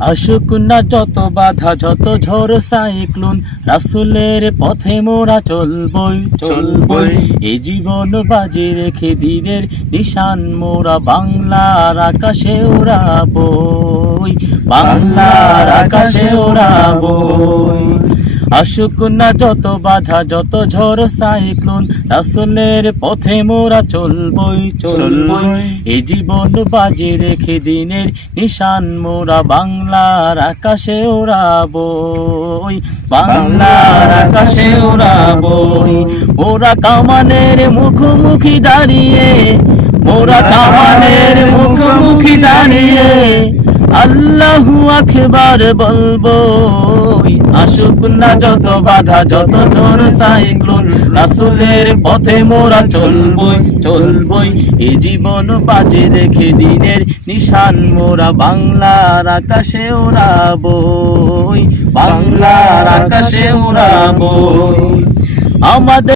আসুক না যত বাধা যত ঝড় সাইক্লোন, রাসূলের পথে মোরা চলবই চলবই। এই জীবন বাজি রেখে দিনের নিশান মোরা বাংলার আকাশে উড়াবই, বাংলার আকাশে উড়াবই। আসুক না যত বাধা যত ঝড় সাইক্লোন, রাসূলের পথে মোরা চলবই চলবই। এই জীবন বাজি রেখে দিনের নিশান মোরা বাংলার আকাশে উড়াবই, বাংলার আকাশে উড়াবই। মোরা কামানের মুখোমুখি দাঁড়িয়ে, মোরা কামানের মুখোমুখি দাঁড়িয়ে আল্লাহু আকবার বলবো। আসুক না যত বাধা যত ঝড় সাইক্লোন, রাসূলের পথে মোরা চলবই চলবই। এই জীবন বাজে রেখে দিনের নিশান মোরা বাংলার আকাশে উড়াবই, বাংলার আকাশে উড়াবই। আমাদের